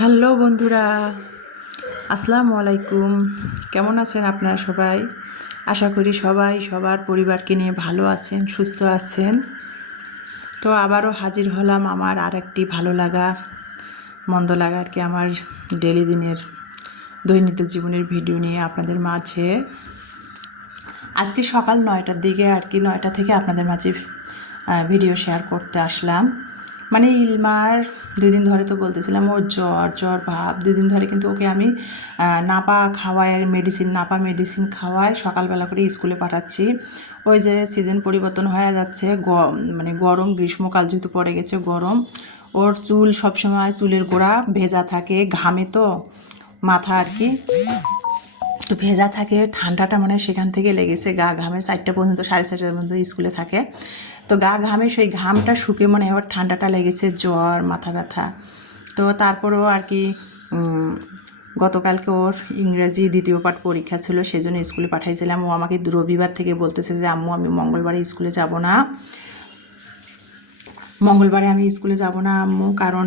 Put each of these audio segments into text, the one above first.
Hello বন্ধুরা, আসসালামু আলাইকুম। কেমন আছেন আপনারা সবাই? আশা করি সবাই, সবার পরিবারকে নিয়ে ভালো আছেন, সুস্থ আছেন। তো আবারও হাজির হলাম আমার আর একটি ভালো লাগা, মন্দ লাগা আর কি আমার ডেলি দিনের দৈনিক জীবনের ভিডিও নিয়ে আপনাদের মাঝে। আজকে সকাল নয়টার দিকে আর কি, নয়টা থেকে আপনাদের মাঝে ভিডিও শেয়ার করতে আসলাম। মানে ইলমার দুই দিন ধরে তো বলতেছিলাম, ওর জ্বর জ্বর ভাব দুই দিন ধরে কিন্তু ওকে আমি নাপা খাওয়াই আর মেডিসিন নাপা মেডিসিন খাওয়াই সকালবেলা করে স্কুলে পাঠাচ্ছি। ওই যে সিজন পরিবর্তন হয়ে যাচ্ছে মানে গরম, গ্রীষ্মকাল যেহেতু পড়ে গেছে, গরম। ওর চুল সবসময় চুলের গোড়া ভেজা থাকে, ঘামে তো মাথা আর কি। তো ভেজা থাকে, ঠান্ডাটা মানে সেখান থেকে লেগেছে, গা ঘামে, চারটা পর্যন্ত, সাড়ে চারটার পর্যন্ত স্কুলে থাকে। তো গা ঘামে, সেই ঘামটা শুকে মানে এবার ঠান্ডাটা লেগেছে, জ্বর, মাথা ব্যথা। তো তারপরেও আর কি গতকালকে ওর ইংরাজি দ্বিতীয় পাঠ পরীক্ষা ছিল, সেজন্য স্কুলে পাঠাইছিলাম। ও আমাকে রবিবার থেকে বলতেছে যে, আম্মু, আমি মঙ্গলবারে স্কুলে যাব না। মঙ্গলবারে আমি স্কুলে যাব না, আম্মু, কারণ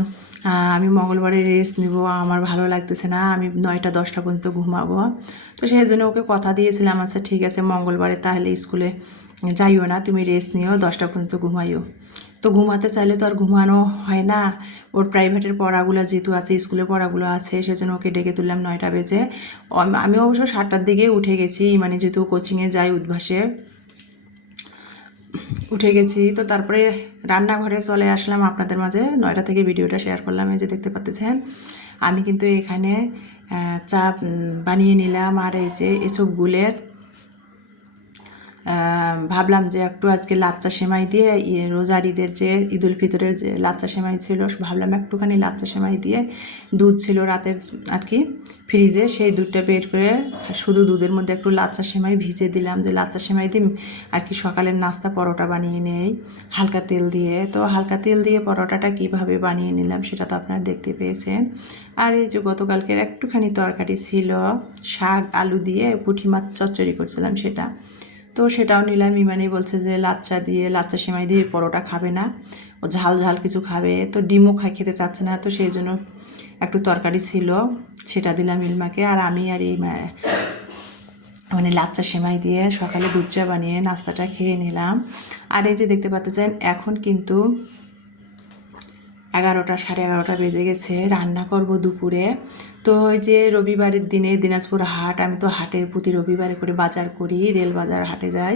আমি মঙ্গলবারে রেস্ট নিব, আমার ভালো লাগতেছে না, আমি নয়টা, দশটা পর্যন্ত ঘুমাবো। তো সেই জন্য ওকে কথা দিয়েছিলাম আচ্ছা ঠিক আছে, মঙ্গলবারে তাহলে স্কুলে যাইও না, তুমি রেস্ট নিও, দশটা পর্যন্ত ঘুমাইও। তো ঘুমাতে চাইলে তো আর ঘুমানো হয় না। ওর প্রাইভেটের পড়াগুলো যেহেতু আছে স্কুলের পড়াগুলো আছে, সেজন্য ওকে ডেকে তুললাম নয়টা বেজে। আমি অবশ্য সাতটার দিকে উঠে গেছি মানে যেহেতু কোচিংয়ে যাই উদ্ভাসে। উঠে গেছি, তো তারপরে রান্নাঘরে চলে আসলাম আপনাদের মাঝে। নয়টা থেকে ভিডিওটা শেয়ার করলাম, এই যে দেখতে পাচ্ছেন। আমি কিন্তু এখানে চা বানিয়ে নিলাম, আর এই যে এসব গুলের ভাবলাম যে একটু আজকে লাচ্চা সেমাই দিয়ে ইয়ে রোজার ঈদের যে ঈদুল ফিতরের যে লাচ্চা সেমাই ছিল, ভাবলাম একটুখানি লাচ্চা সেমাই দিয়ে দুধ ছিল রাতের আর কি ফ্রিজে, সেই দুধটা বের করে শুধু দুধের মধ্যে একটু লাচ্চা সেমাই ভিজে দিলাম যে লাচ্চা সেমাই দিয়ে আর কি সকালের নাস্তা পরোটা বানিয়ে নেই, হালকা তেল দিয়ে। তো হালকা তেল দিয়ে পরোটাটা কীভাবে বানিয়ে নিলাম সেটা তো আপনারা দেখতে পেয়েছেন। আর এই যে গতকালকের একটুখানি তরকারি ছিল, শাক, আলু দিয়ে পুঁটি মাছ চচ্চড়ি করছিলাম সেটা। তো সেটাও নিলাম ইমানি বলছে যে লাচ্চা দিয়ে, লাচ্চা সেমাই দিয়ে পরোটা খাবে না। ও ঝাল ঝাল কিছু খাবে। তো ডিমও খাই খেতে চাচ্ছে না, তো সেই জন্য একটু তরকারি ছিল, সেটা দিলাম ইলমাকে। আর আমি আর এই মানে লাচ্চা সেমাই দিয়ে সকালে দুধ চা বানিয়ে নাস্তাটা খেয়ে নিলাম। আর এই যে দেখতে পাচ্ছেন, এখন কিন্তু এগারোটা, সাড়ে এগারোটা বেজে গেছে। রান্না করব দুপুরে। তো ওই যে রবিবারের দিনে দিনাজপুর হাট, আমি তো হাটে প্রতি রবিবারে করে বাজার করি রেল বাজার হাটে যাই।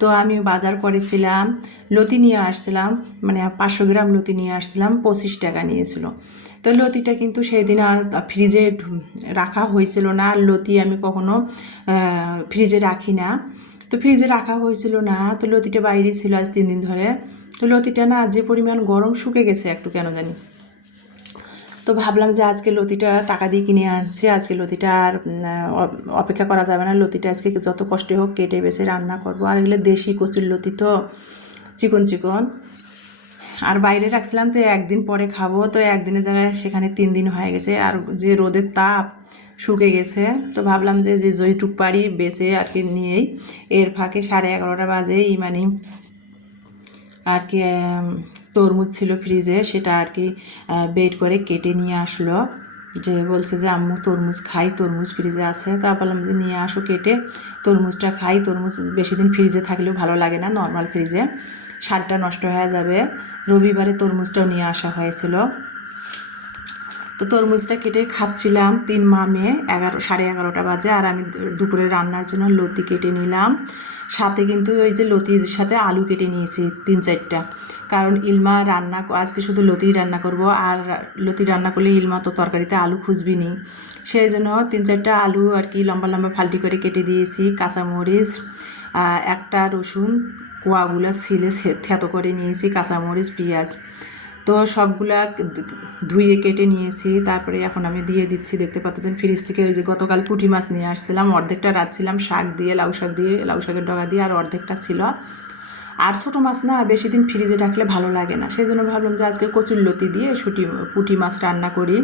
তো আমি বাজার করেছিলাম, লতি নিয়ে আসছিলাম মানে পাঁচশো গ্রাম লতি নিয়ে আসছিলাম, পঁচিশ টাকা নিয়েছিল। তো লতিটা কিন্তু সেই দিন ফ্রিজে রাখা হয়েছিল না, আর লতি আমি কখনো ফ্রিজে রাখি না। তো ফ্রিজে রাখা হয়েছিল না, তো লতিটা বাইরে ছিল আজ তিন দিন ধরে। তো লতিটা না যে পরিমাণ গরম শুকে গেছে একটু কেন জানি। তো ভাবলাম যে আজকে লতিটা টাকা দিয়ে কিনে আনছি, আজকে লতিটা আর অপেক্ষা করা যাবে না। লতিটা আজকে যত কষ্টে হোক কেটে বেছে রান্না করব। আর এগুলো দেশি কচুর লতি তো, চিকন চিকন। আর বাইরে রাখছিলাম যে একদিন পরে খাব, তো একদিনের জায়গায় সেখানে তিন দিন হয়ে গেছে। আর যে রোদের তাপ শুকে গেছে, তো ভাবলাম যে যে যেটুক পারি বেছে আর কি নিয়েই। এর ফাঁকে সাড়ে এগারোটা বাজে ইমানি আর কি তরমুজ ছিল ফ্রিজে, সেটা আর কি বেড করে কেটে নিয়ে আসলো। যে বলছে যে, আম্মু, তরমুজ খাই, তরমুজ ফ্রিজে আছে। তা বললাম যে, নিয়ে আসো কেটে, তরমুজটা খাই, তরমুজ বেশি দিন ফ্রিজে থাকলেও ভালো লাগে না, নর্মাল ফ্রিজে। স্বাদটা নষ্ট হয়ে যাবে। রবিবারে তরমুজটাও নিয়ে আসা হয়েছিল। তো তরমুজটা কেটে খাচ্ছিলাম তিন মা মেয়ে, এগারো, সাড়ে এগারোটা বাজে, আর আমি দুপুরে রান্নার জন্য লতি কেটে নিলাম। সাথে কিন্তু ওই যে লতির সাথে আলু কেটে নিয়েছি তিন চারটা। কারণ ইলমা রান্না আজকে শুধু লতি রান্না করব আর লতি রান্না করলে ইলমা তো তরকারিতে আলু খুঁজবি নি। সেই জন্য তিন চারটা আলু আর কি লম্বা লম্বা ফাল্টি করে কেটে দিয়েছি, কাঁচামরিচ একটা রসুন, কোয়াগুলো ছিলে থেতো করে নিয়েছি, কাঁচামরিচ, পেঁয়াজ। তো সবগুলা ধুয়ে কেটে নিয়েছি, তারপরে এখন আমি দিয়ে দিচ্ছি, দেখতে পাচ্ছেন ফ্রিজ থেকে ওই যে গতকাল পুঁটি মাছ নিয়ে আসছিলাম, অর্ধেকটা রাখছিলাম শাক দিয়ে, লাউ শাক দিয়ে, লাউ শাকের ডগা দিয়ে, আর অর্ধেকটা ছিল। আর ছোটো মাছ না, বেশি দিন ফ্রিজে রাখলে ভালো লাগে না। সেই জন্য ভাবলাম যে আজকে কচুর লতি দিয়ে শুটি, পুঁটি মাছ রান্না করি।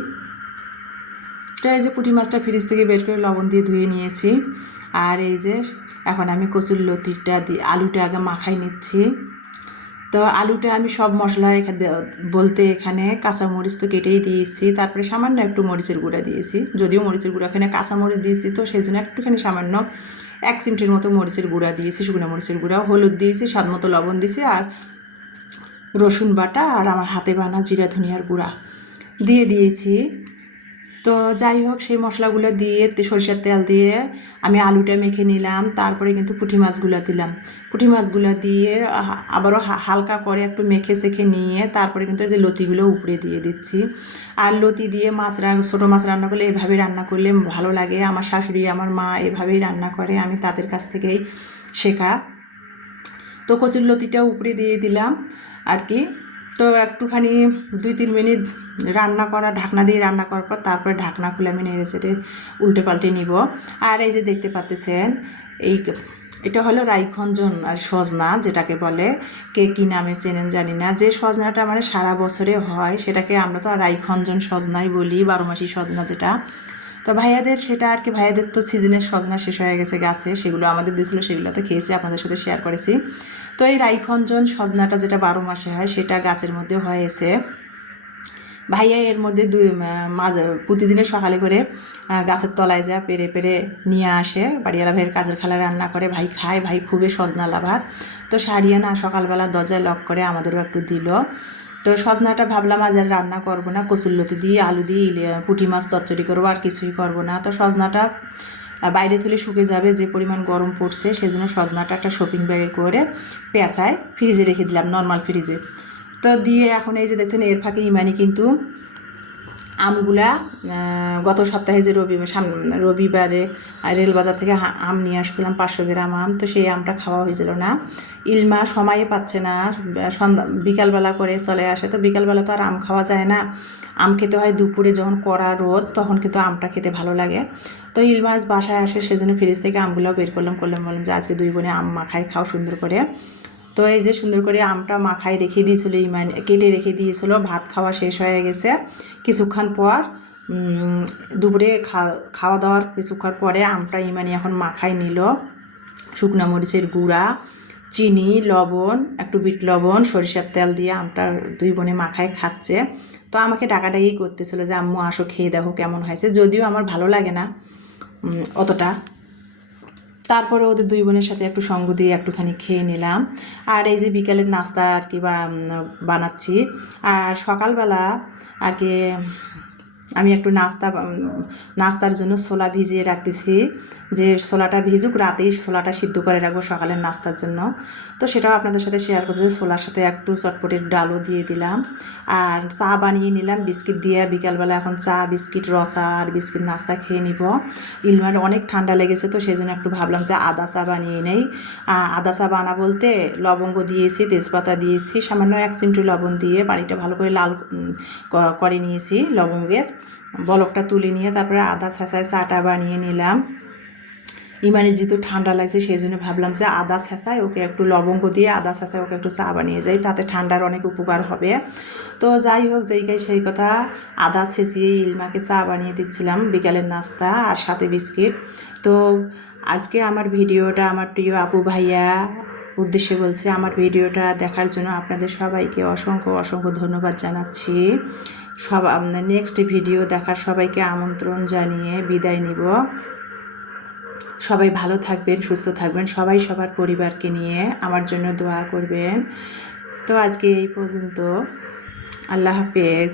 তো এই যে পুঁটি মাছটা ফ্রিজ থেকে বের করে লবণ দিয়ে ধুয়ে নিয়েছি। আর এই যে এখন আমি কচুর লতিটা দিয়ে আলুটা আগে মাখাই নিচ্ছি। তো আলুটা আমি সব মশলা এখানে বলতে এখানে কাঁচামরিচ তো কেটেই দিয়েছি, তারপরে সামান্য একটু মরিচের গুঁড়া দিয়েছি, যদিও মরিচের গুঁড়া এখানে কাঁচামরিচ দিয়েছি তো সেই জন্য একটুখানি সামান্য এক চিমটির মতো মরিচের গুঁড়া দিয়েছি, শুকনো মরিচের গুঁড়া, হলুদ দিয়েছি, স্বাদ মতো লবণ দিয়েছি আর রসুন বাটা আর আমার হাতে বানা জিরা ধনিয়ার গুঁড়া। দিয়ে দিয়েছি তো যাই হোক, সেই মশলাগুলো দিয়ে সরিষার তেল দিয়ে আমি আলুটা মেখে নিলাম, তারপরে কিন্তু পুঁটি মাছগুলো দিলাম। পুঁটি মাছগুলো দিয়ে আবারও হালকা করে একটু মেখে সেখে নিয়ে তারপরে কিন্তু যে লতিগুলো উপরে দিয়ে দিচ্ছি। আর লতি দিয়ে মাছ রান্না ছোটো মাছ রান্না করলে এভাবে রান্না করলে ভালো লাগে। আমার শাশুড়ি, আমার মা এভাবেই রান্না করে, আমি তাদের কাছ থেকেই শেখা। তো কচুর লতিটা উপরে দিয়ে দিলাম। আর কি একটুখানি দুই তিন মিনিট রান্না করা, ঢাকনা দিয়ে রান্না করার পর তারপরে ঢাকনা খুলে আমি নেড়ে চেড়ে উল্টে পাল্টে নিব। আর এই যে দেখতে পাচ্ছেন এই এটা হলো রাইখঞ্জন আর সজনা যেটাকে বলে। কে কী নামে চেনেন জানি না। যে সজনাটা মানে সারা বছরে হয়, সেটাকে আমরা তো রাইখঞ্জন সজনাই বলি বারো মাসি সজনা যেটা। তো ভাইয়াদের সেটা আর কি, ভাইয়াদের তো সিজনের সজনা শেষ হয়ে গেছে গাছে, সেগুলো আমাদের দিয়েছিল, সেগুলো তো খেয়েছি, আপনাদের সাথে শেয়ার করেছি। তো এই রাইখঞ্জন সজনাটা যেটা বারো মাসে হয়, সেটা গাছের মধ্যে হয়েছে। ভাইয়া এর মধ্যে দুই মাঝ প্রতিদিনে সকালে করে গাছের তলায় যা পেরে পেরে নিয়ে আসে। বাড়িওয়ালা ভাইয়ের কাজের খালা রান্না করে, ভাই খায়, ভাই খুবই সজনা লাভার। তো সারিয়া না সকালবেলা দরজায় লক করে আমাদেরও একটু দিল। তো সজনাটা ভাবলাম আজ আর রান্না করব না, কচুরলতি দিয়ে, আলু দিয়ে পুঁটি মাছ চচ্চড়ি করব, আর কিছুই করব না। তো সজনাটা বাইরে তুলে শুকে যাবে, যে পরিমাণ গরম পড়ছে, সেজন্য সজনাটা একটা শপিং ব্যাগে করে পেঁচায় ফ্রিজে রেখে দিলাম নর্মাল ফ্রিজে তো দিয়ে এখন এই যে দেখতেন এর ফাঁকে ইমানি কিন্তু আমগুলা গত সপ্তাহে যে রবি, সাম- রবিবারে রেলবাজার থেকে আম নিয়ে আসছিলাম, পাঁচশো গ্রাম আম, তো সেই আমটা খাওয়া হয়েছিল না। ইলমা সময়ে পাচ্ছে না সন্ধ্যা, বিকালবেলা করে চলে আসে, তো বিকালবেলা তো আর আম খাওয়া যায় না। আম খেতে হয় দুপুরে যখন কড়া রোদ, তখন কিন্তু আমটা খেতে ভালো লাগে। তো ইলমাস বাসায় আসে, সেজন্য ফ্রিজ থেকে আমগুলো বের করলাম করলাম, বললাম যে আজকে দুই বোনে আম মাখাই, খাও সুন্দর করে। তো এই যে সুন্দর করে আমটা মাখায় রেখে দিয়েছিল, ইমান, কেটে রেখে দিয়েছিল, ভাত খাওয়া শেষ হয়ে গেছে। কিছুক্ষণ পর দুপুরে খাওয়া দাওয়ার কিছুক্ষণ পরে আমটা ইমানি এখন মাখায় নিল। শুকনা মরিচের গুঁড়া, চিনি, লবণ, একটু বিট লবণ, সরিষার তেল দিয়ে আমটা দুই বোনে মাখায় খাচ্ছে। তো আমাকে ডাকাডাকি করতেছিল যে, আম্মু, আসো, খেয়ে দেখো কেমন হয়েছে। যদিও আমার ভালো লাগে না। অতটা। তারপরে ওদের দুই বোনের সাথে একটু সঙ্গ দিয়ে একটুখানি খেয়ে নিলাম। আর এই যে বিকালের নাস্তা আর কি বানাচ্ছি। আর সকালবেলা আর কি আমি একটু নাস্তা নাস্তার জন্য ছোলা ভিজিয়ে রাখতেছি। যে ছোলাটা ভিজুক, রাতেই ছোলাটা সিদ্ধ করে রাখব সকালের নাস্তার জন্য। তো সেটাও আপনাদের সাথে শেয়ার করতে ছোলার সাথে একটু চটপটির ডালও দিয়ে দিলাম। আর চা বানিয়ে নিলাম, বিস্কিট দিয়ে বিকালবেলা এখন চা, বিস্কিট রচা আর বিস্কিট নাস্তা খেয়ে নিব। ইলমার অনেক ঠান্ডা লেগেছে তো সেই জন্য একটু ভাবলাম যে আদা চা বানিয়ে নেই। আদা চা বানা বলতে লবঙ্গ দিয়েছি, তেজপাতা দিয়েছি, সামান্য এক চিমটি লবণ দিয়ে পানিটা ভালো করে লাল করে নিয়েছি লবঙ্গের। বলকটা তুলে নিয়ে তারপরে আদা ছেঁচায় চাটা বানিয়ে নিলাম। ইমানে যেহেতু ঠান্ডা লাগছে সেই জন্য ভাবলাম যে আদা ছেঁচায় ওকে একটু লবঙ্গ দিয়ে আদা ছেঁচায় ওকে একটু চা বানিয়ে যাই, তাতে ঠান্ডার অনেক উপকার হবে। তো যাই হোক যেইকাই সেই কথা, আদা ছেঁচিয়ে ইলমাকে চা বানিয়ে দিচ্ছিলাম বিকালের নাস্তা আর সাথে বিস্কিট। তো আজকে আমার ভিডিওটা আমার প্রিয় আপু ভাইয়া উদ্দেশ্যে বলছি, আমার ভিডিওটা দেখার জন্য আপনাদের সবাইকে অসংখ্য অসংখ্য ধন্যবাদ জানাচ্ছি। সব নেক্সট ভিডিও দেখার সবাইকে আমন্ত্রণ জানিয়ে বিদায় নিব। সবাই ভালো থাকবেন, সুস্থ থাকবেন, সবাই সবার পরিবারকে নিয়ে আমার জন্য দোয়া করবেন। তো আজকে এই পর্যন্ত। আল্লাহ হাফেজ।